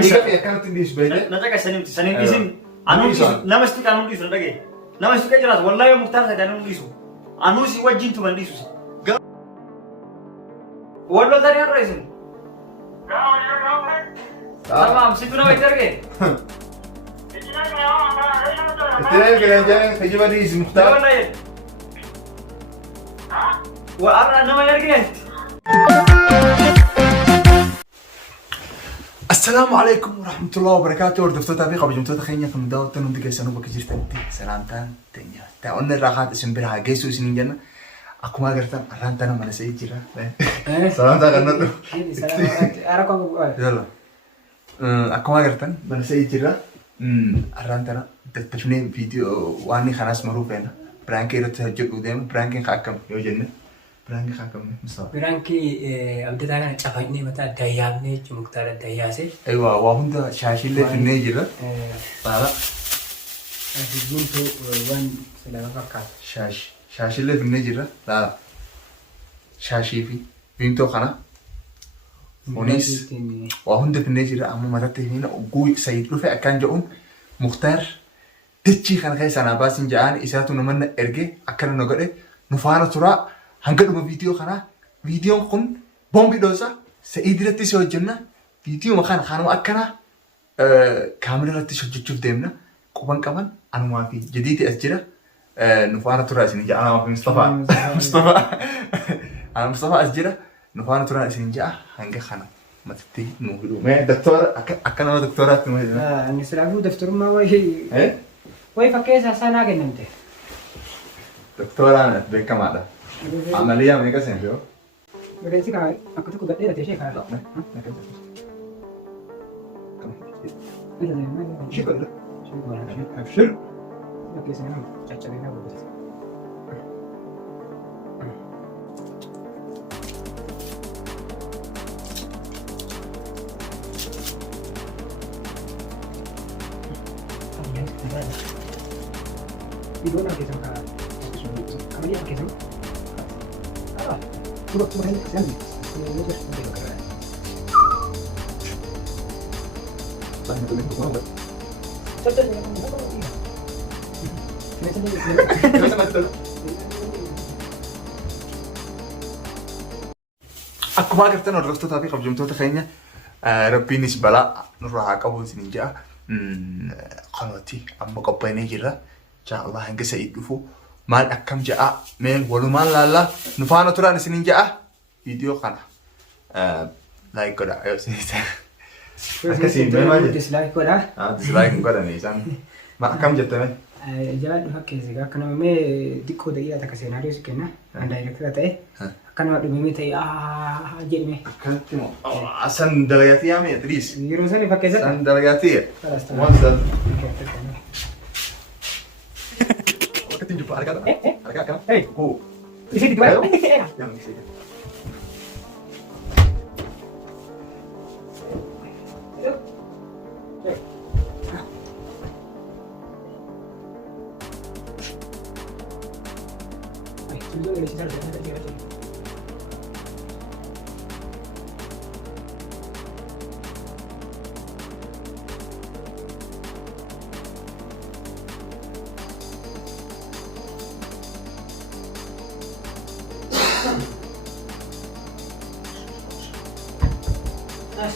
كانت تنديس بينه نجاك سنين ديسين أنا نمستي كانوا ديسون لقي نمستي كجراس والله يوم مختار كانوا ديسو أنا سي وجين تو بنديسو والله ترى الرئيسين تمام سيتونا ويترجع تلاقي كلام جاي تجيب الرئيس مختار وأنا ما يرجع السلام عليكم ورحمة الله وبركاته. وردفتو تابيقة بجمتو تخينيا في مداوة تنو دي كيسانو بكجير تنتي سلامتان تنيا تاون الراحات اسم برها جيسو سنين جنة أكو ما قرتان أرانتانا من سيد جيرا سلامتان قرنتو يلا أكو ما قرتان من سيد جيرا أرانتانا تتفنين فيديو واني خناس مروفينا برانكي رتهجر قدام برانكي خاكم يو جنة برانكي خاكم مصطفى برانكي أبدأ أنا تفاجئني متى دايامني جمكتار داياسي أيوة وهوندا شاشة اللي في النيجرة طالع بنتو وان سلامة فكات شاشة اللي في النيجرة طالع شاشة في بنتو خنا ونيس وهوندا في النيجرة أما مرات هنا وقوي سيد رفع كان جاهم مختار تجي خنا خيس أنا باسين جان إساتو نمنا إرجع أكلنا نقول نفعنا ترى هنقدم فيديو خنا فيديو كن بومبي دوسا سعيد رتي سوى الجنة فيديو مكان خانو أكنا كاميرا رتي سوى جوف ديمنا كوبان كمان أنا ما في جديد أسجله نفعنا ترى سنجا أنا ما في مصطفى أنا مصطفى أسجله نفعنا ترى سنجا هنجا خنا ما تتي نقوله ما دكتور أكنا دكتورات ما أنا سلامو دكتور ما وهي فكيس أنا جننته دكتورة أنا بكم هذا عملية ميكا سنجو berarti kan aku tuh gak ada tesnya kan? شكرا أبشر. Oke saya cacarin aku bos. Ibu nak kisah kan? Kamu dia kisah? Coba ini kesian nih. Ini terus nanti keren. Banyak tuh yang mau. Cepat ya kamu apa lagi? Ini sama. Aku ما قلت أنا رفضت طبيعي قبل جمتو تخيني ربي نسبة لا نروح عقبه سنجا قناتي أما قبيني جرا جاء الله هنك سيدفو مال أكم جاء مال ولو مال لا نفعنا ترى نسنين جاء فيديو قنا لايك كذا أيوة سنين أكسين ما جت dislike كذا dislike كذا نيسان ما أكم جت من jalan pakai sih karena me diko deh ada kesenaryo sih kena anda direct kata kan waktu mimi tadi jadi me kan timo asan delegasi ya me tris jurusan ini pakai zat asan delegasi ya masa ketinju pak harga kan di sini dua yang di sini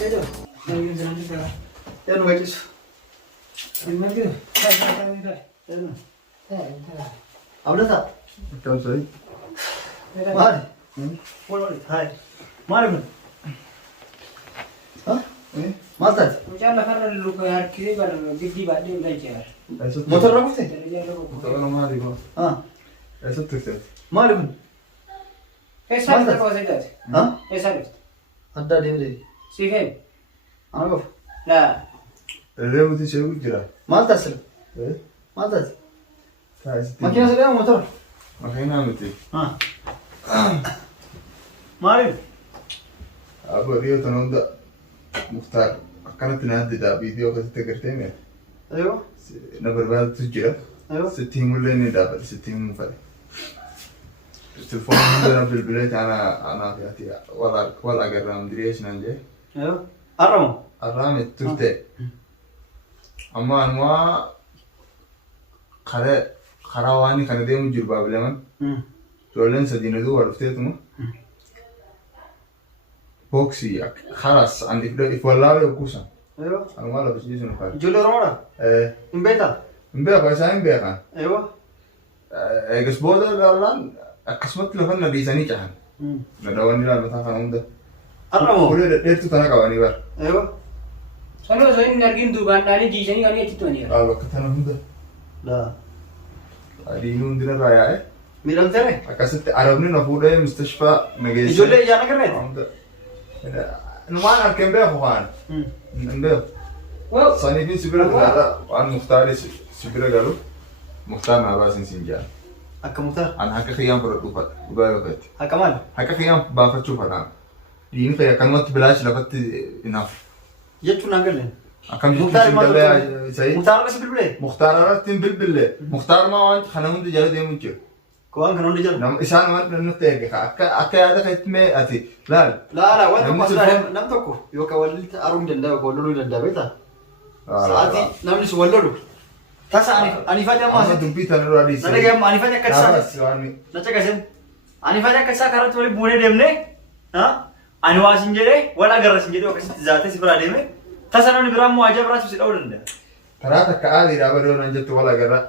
Sudah. Dari jalan kita. ya nu gajis Gimana gitu? أبدا تا kan sorry مالي ولا هاي مالي من ها ما تات Macam karena lu kayak kiri bar gigi badai belajar. موتور ركبتي Motor ma di ko ها eso tuh مالي من Esal itu apa sih? ها Esal. هدا دي ودي Si Feb. أنا بف Lah. Remu ti sewu jira ما تسل eh ما تات ta isi ما كنا سلام موتور makanya mati ها مالي abo rio tanonda muxtar kana tinadi da video ka tegarteme أيوه na barbad tu jira أيوه ستين ولا إني دابا ستين مفرد التلفون عندنا بالبلاد أنا فيها ولا قرر مدري إيش نانجي أيوه Arramu. Arrame turte. Amma anwa karawani kana demu jirbab leman. Jolen sadinadu waruftetuma. Boxi خلاص عن إفوالله يكوسا. أيوة. أنا ما لبس جيسون فاضي. جولة روما. إمبيتا. إمبيا كويس إمبيا. أيوة. قصبوده لالان قسمت له فن بيزاني جهان. ندواني لا مثلا فنونده. أرمو. كله ديرتو تنا كواني بار. أيوة. Sono نرجين دوبان داني جيجاني كاني أتيتوني. وقت أنا هنده. لا. أدينون دينا رايا. ميرام ترى. أكاسيت عربني نفوده مستشفى نجيس. جولة جانا كرنت. نمان أركب به خوان. نبيه. صاني في سبيرة هذا وأنا مختار سبيرة قالوا مختار مع باس سنجار. أكمل مختار. أنا هكا خيام بردوفات وبايوكات. هكمل. هكا خيام بافتشوف أنا. دين خيا كلمة بلاش لقت إناف. جت ناقلين. أكمل مختار ما سعيد. مختار بس بالبلاد. مختار راتين بالبلة. مختار ما وانت خناهم تجارة ديمونجر. كوان كانوا نجار. نعم إنسان ما نتأجى. أكا هذا خيت ما أتي. لا وين مختار نم تكو. يوكا وللت أروم جندا وقولوا جندا بيتا. ساعتي نم نسوا وللو. تاسع أني فاجأ ما أنا دبيت أنا رادي. نتاجة أني فاجأ كسر. نتاجة كسر. أني فاجأ كسر كارت ولي بونه دمنه. ها؟ أنا واسين جري ولا قرصين جري وكسر ذاته سفر عليه. تاسع نم نبرام مواجهة براس بس الأول عنده. ترى تكالي رابرون أنجت ولا قرر.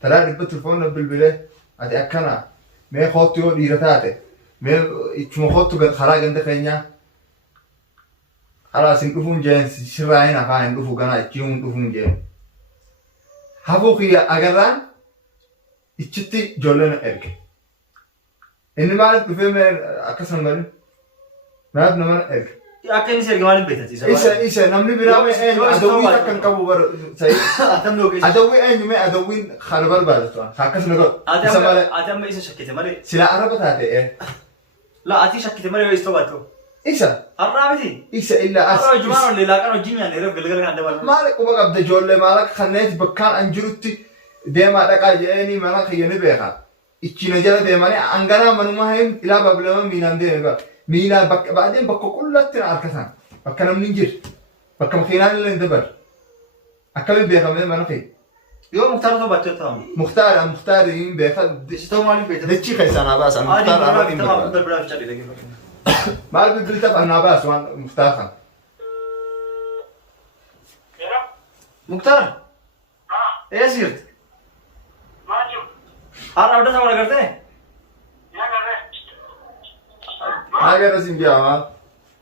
ترى ربط الفون بالبلة. أتي أكنا. ما خاطيو ديرتاته. ما إتشمو خاطو قد خلاص عند خينيا. خلاص نقفون جنس شراين أفاهم نقفو كنا إتشيون نقفون جن. هفوقي أجران إتشتي جولنا إرك. إن ما عرفت فيلم أكسر مرن. ما عرفت نمر إرك. أكيد نسير كمان بيتها. إيش نمني برامي أدوي تكن كابو بر سعيد. أدوي ما أدوي خربر بعد خاكس نقول. أتم إيش شكيت مري. سلا عربة هذه. لا أتي شكيت مري ويستوباتو. إيش؟ الرابطي. إيش إلا أروح جماعة اللي لا كانوا جيني يعني رف قلقل عند بالنا. مالك وبقى بدي جول مالك خنيت بكان أنجلتي ديما دكا جاني مالك خياني بيخا. إتشينا جالا ديماني أنغانا منو ما هم إلا بابلما ميلان ديما ميلان بعدين بكو كل تنعركسان بكنا منينجر بكنا مخينان اللي ندبر أكمل بيخا من منخي. يوم مختار تو باتو تام. مختار يم بيخا. استو مالي بيت. دتشي خيسان باس أنا مختار أنا يم تمام بربرا في شادي لكن. مال بيبلتاب أنا باس وان مختار خان. مختار. إيه سيرت. أنا أبدا سامع करते हैं आ गया रसिम क्या हुआ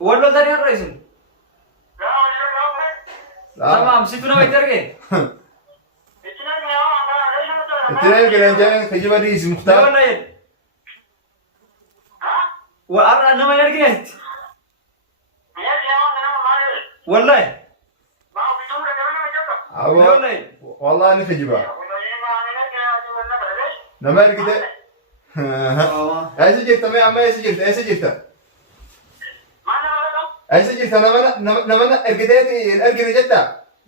वो लोग धरे हैं रसिम तमाम सितुना इधर के इतने के लिए जाएं खजीबारी इस मुख्तार वो अरे नमः यार क्या والله والله أنا خجبا نمر كده ऐसे जितना मैं अम्मा ऐसे जितना नमना अर्किते अर्किते जितना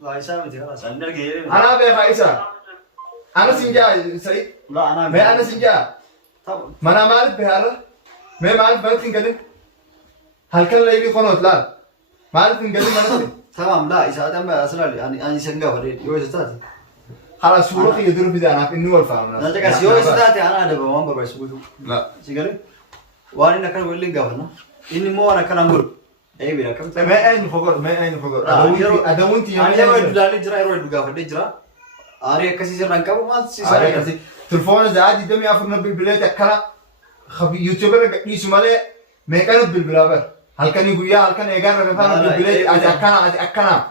भाईसा में देखा संडर के أنا भाईसा أنا सिंजा सही لا मैं सिंजा मना माल बिहार मैं माल बंद किंगले हल्का लेगी कौन होता माल किंगले मना تمام لا إذا أدم أصلا أنا سنجا فريد يو إستاد خلاص سورة يدور في ذا إنه الفهم لا تكاس يو إستاد أنا أدم ما بربع سبوتو لا سيجاري وأنا نكان ويلين قافنا إني مو أنا كان أقول أي بيرا كم ما أين فقر أدوين تي أنا يروح دلالي جرا يروح دقافة دجرا أري كسي سر رانكابو ما أري كسي تلفون زاد يدم يافرنا بالبلاد أكلا خبي يوتيوبر يسمعه ما كانوا بالبلابر هل كان يقول يا هل كان يقرر رفعنا بالبلاد أكنا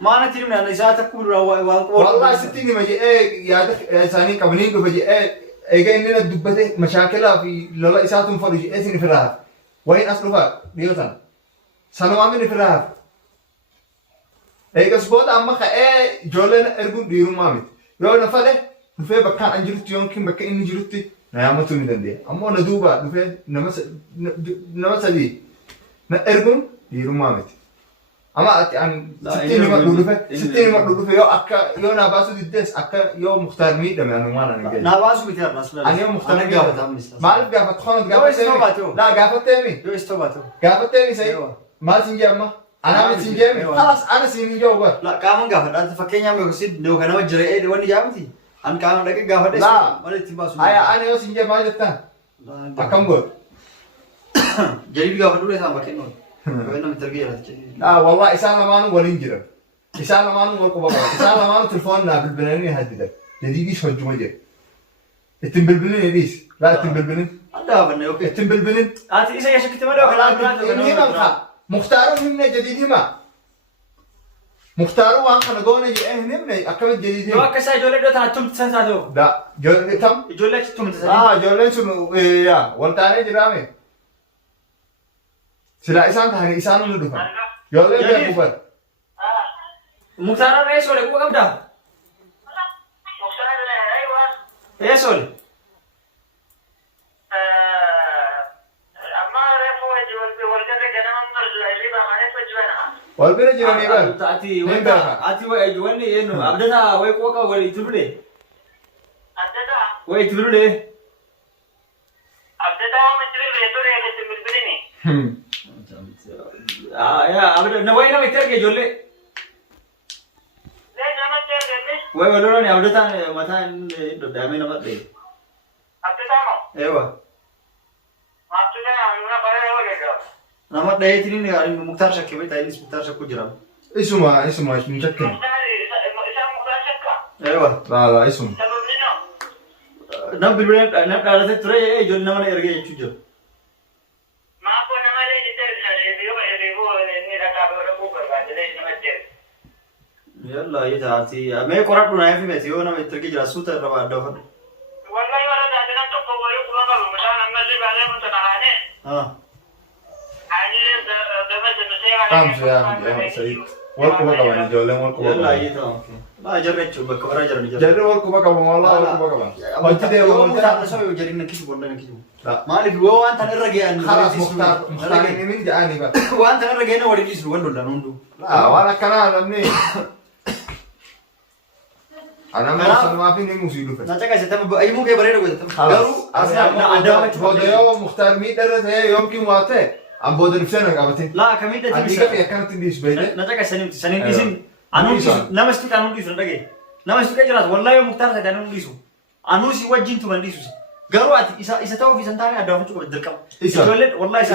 ما أنا تري من أنا إذا تقول والله ستيني ما جي يا ثاني كابنين بفجي إيه إننا دبته مشاكلها في لولا إساتهم فرج إيه سين فرها وين أصلها ديوتان سنوات من فرها إيه كسبوت أما خا جولنا أرجون ديرو مامت يو نفله نفه بكان أنجلت يوم كم بكان إني جلتي نعم تو ميدان أما ندوبا نفه نمس دي نأرجون ديرو مامت أما أن ستين ما دولو في يو ناباسو ديدس أكا يو مختار ميد دم أنا ما أنا ناباسو بيتر نسلا أنا يو مختار ما أعرف قافت خانت قافت تامي لا قافت تامي يو استوباتو قافت تامي سيء ما سنجي أما أنا متسجم خلاص أنا سيني جوابه لا كمان قافل أنت فكيني عم يقصد لو كان وجري إيه واني جابتي أنا كمان لك قافل لا ما لتباسو أنا يو سينجم ما جتنا أكمل قول جريب قافل ولا ثام بكينون وين مترقيه لا والله إسان لمانو ولين جرب إسان لمانو ولكو بقى إسان لمانو تلفوننا بالبناني هديك جديدي شو الجمجة التنبلبلين يديس لا التنبلبلين هذا بني أوكي التنبلبلين أنت إيش يا شكل تمرة هنا مختارون هنا جديد هما مختارون وان خلقونا هنا أكمل جديد لو كسر جولة دو تاتم تسانسادو لا جولة تام جولة تم تسانسادو جولة شنو يا والتاني جرامي سلا إسان تاني إسانو ندفع جولة بيا كوبر مختار رئيس ولا كوب كبدا رئيس ولا والبير جرامي بال تأتي وين أتي وين إنه أبدا وين كوكا وين يتبرد أبدا وين يتبرد أبدا ما تبرد يتبرد يتبرد يا أبدا نوين ما يترك جولة لا نما ترك وين ولونا أبدا تان مثلا دامين ما تري أبدا ما أيوة ما تري أنا بره ولا nama daya ini nih hari Mukhtar Syakib itu ini Mukhtar Syakib jeram. Isuma Syakib. Ewa. Lah isum. Nam bilbilan nam ada tu terakhir John nama ni erge cuci. Maafkan nama ni kita review ni dah kau orang bukan jadi nama dia. Ya Allah ya jadi. Saya korat pun ayam ni sih. Nama terkejut jelas sudah berapa ada kan. Wallahi orang dah jenam tu kau baru pulang kalau macam nama si balik pun tak ada. Ah. Tam saya Said. Walku bakawan joleng walku Ya Allah bakawan. ya tahu. Lah jarang cuba kau orang jarang jarang. Jadi walku bakawan walku bakawan. Wanti dia Kamu tak wanti. tahu jadi nak kisah bodoh nak kisah. Tak. Malik gua wan tanah ragian. Khalas Mukhtar ini jangan nih Pak. Wan tanah ragian awal kisah wan dulu nundu. Lah wala kana namni. Ana mau sama ini musuh hidup. Nanti kasih tahu ayu mungkin beredar gitu. Baru asal ada macam bodoh Mukhtar meter saya yomkin wate. Am bodoh nifsana kabatin. lah kami dah Andi bisa. kan ya kan tindis beda. Nanti kasih sanin disin. Anu nama itu kan anu disin lagi. Nama itu kan jelas. Wallahi Mukhtar saya anu disu. Anu si wajin tu mandisu. Garu ati isa tahu bisa tanya ada apa cukup berderkam. Toilet wallahi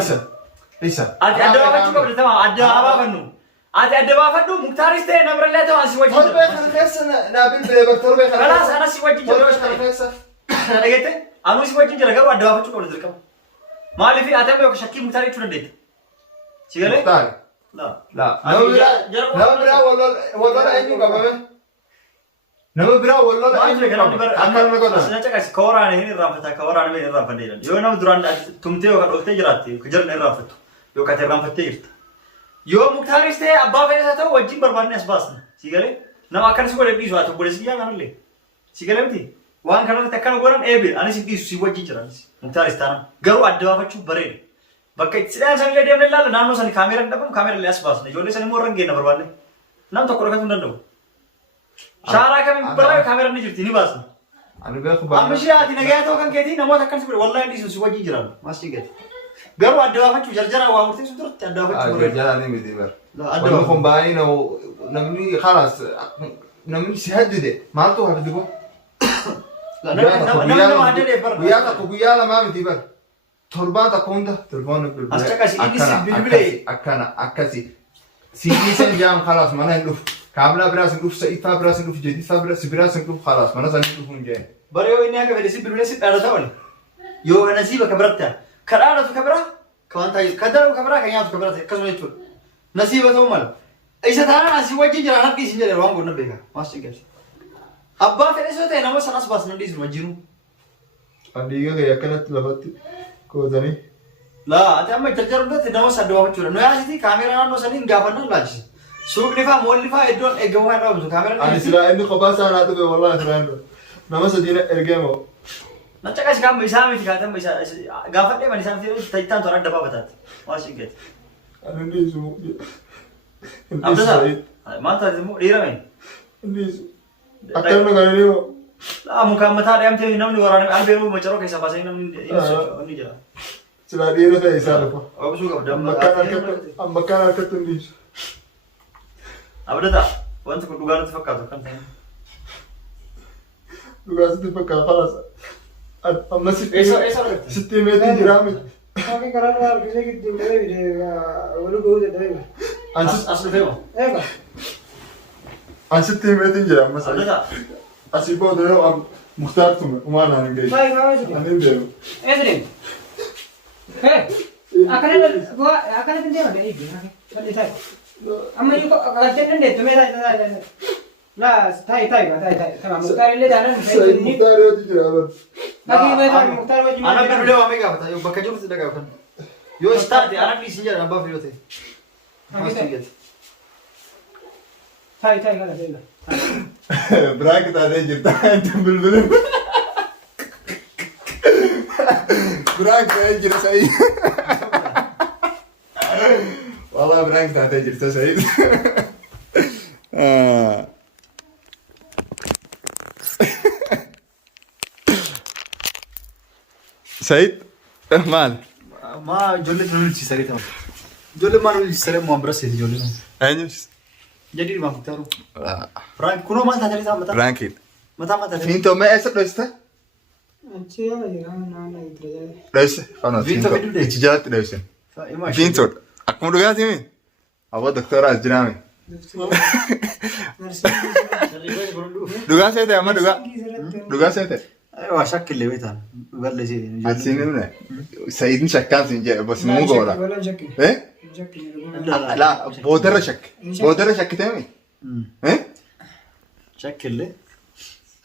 Isa. ada apa cukup berderkam. Ada apa panu. Ada apa panu Mukhtar itu nama relate tu si wajin. Torbe kan khasna nabil bebek torbe kan. Kelas anak si wajin Torbe jelas. kan khasa. Ada gitu. Anu si wajin jelas garu ada apa cukup berderkam. Malah fi ada apa Syakib Mukhtar itu nanti. Sigale? Mukhtar. Lah. لا نو برا والله أيني بابا نو برا والله أيني بابا أكمل نقول Sebenarnya kasih kawaran ini rafat, kawaran ini rafat dia. Yo nama duran tumteo kan okte jerati, kejar nih rafat. Yo kata rafat dia. Yo Mukhtar itu abba fayda satu wajib berbannya sebasnya. Sigale? Nama akan sekolah di suatu boleh sih jangan le. Sigale berarti. Wan kalau tekan orang ebe, ani sih si wajib jeran. Mukhtar itu tanah. Garu ada apa cuba beri. Bakai sedang sangat dia menelal, nano sani kamera dapat kamera lias bas. Jual sani orang gena berbannya. Nam tak korang kan dulu. Syara kami berapa kamera ni jadi ni bas. Anu biar kebanyakan. Ambil siapa? Tina gaya tu kan keti, nama takkan seperti wallahi di susu wajib jeram, masih gitu. Garu ada apa cuci jar awam mesti sudah ada apa cuci. Jalan ini mesti ber. Ada. Kalau combine atau namni khalas namni sehat deh. Mal tu habis itu. Nama ada deh per. Buya tak buya lah mami tiba. Torban tak konda, torban bil. Astaga si ini si bilbile. Akasi. Sini sen jam khalas mana luf. Kabla beras luf, seifa beras luf, jadi fa beras luf khalas. Mana sana luf hunje. Baru ini agak beda si bilbile si ada tahu ni. Yo nasiba kabarata. Kerana tu kabara, kawan tahu. Kadar kabara kayaknya tu kabarata. Kasih itu. Nasiba tu mal. Isa tanah nasi wajib jeran nak kisah jeran orang guna bega. Masih gitu. Abba fitness tu nama sanas bas nanti semua jiru. Andiga kayak kanat labat. Kau tadi? Lah, ada apa terjadi udah tidak mau sadar apa curang. Noya sih kamera anu sani nggak pernah lagi. Suruh nifa, mau nifa itu egawan apa tu kamera? Adi sila ini kau bahasa anak tu bewala terang. Nama sedina ergemo. Nanti kasih kamu bisa mesti kata bisa. Gafat deh mana sampai titan orang dapat batat. Masih gitu. Anu ni semua. Apa sah? Mata semua diramai. Ni. Akan nak ni mo. Lah muka mata dia mesti namni orang alberu macam orang kisah bahasa namni ini je. Sila dia tu saya isar apa? Apa suka dah Makan angkat tu ni. Abdata, wanti kun dhugaa natti fakkaatu kan ta'e. Dhugaa sitti fakkaata falaasa. Amma Eessa argatte? sitti meetii jiraame. Kami karaa irraa harkisee gidduu ta'ee walii gahuu dadhabee. As dhufee moo? Eega. An sitti meetiin jira amma sa'i. Abdata. Asii booda yoo Muktaar tume umaan aan gahe. Baay'ee maa jiru. Ani hin deemu. Eessa deemu? Akkanatti deema gadi eegi. Falli taa'e. Amma iyyuu galtee hin dandeettu mee taa'e. Laa taa'e. Tamam Muktaar illee jaalan. Sa'i Muktaar yoo jira bara. Bakki mee taa'e Muktaar wajjin. Ana bilbilee waamee gaafata. Bakka jirutti dhagaafatan. Yoo is taate ana dhiisin jedha abbaa fi yoo ta'e. Maas xiyyeeti. Taa'e kana deema. Biraa kitaabee jirta. Bilbilu. Biraa kitaabee jira sa'i. Walaa biraa kitaabee jirta sa'i. Said, maal? Maa ijoollee nu lolchiisa gadi amma. Ijoollee maa nu lolchiisa moo bira seeti ijoollee nu. Eenyus? Jadi di Muktaar. Frank kuno maal taatanii isaa mataa? Frankiin. Mataa taatanii. Fiintoo mee eessa dhoysite? Achi yoo jira naannoo itti Dhoyse? Ono Fiintoo fiduu dee. ichi jalatti dhoyse. Fiintoodha. Akkuma dhugaatii mi? Awwa doktooraa as jiraame. Dhugaa seete amma dhugaa seete. Waa shakkillee beektaan. Dhugalle seete. Asiin himne. Sayidin shakkaan siin jedhe bos muu goora. Eh? Laa boodarra shakke. Boodarra shakkitee mi? Eh? Shakkillee.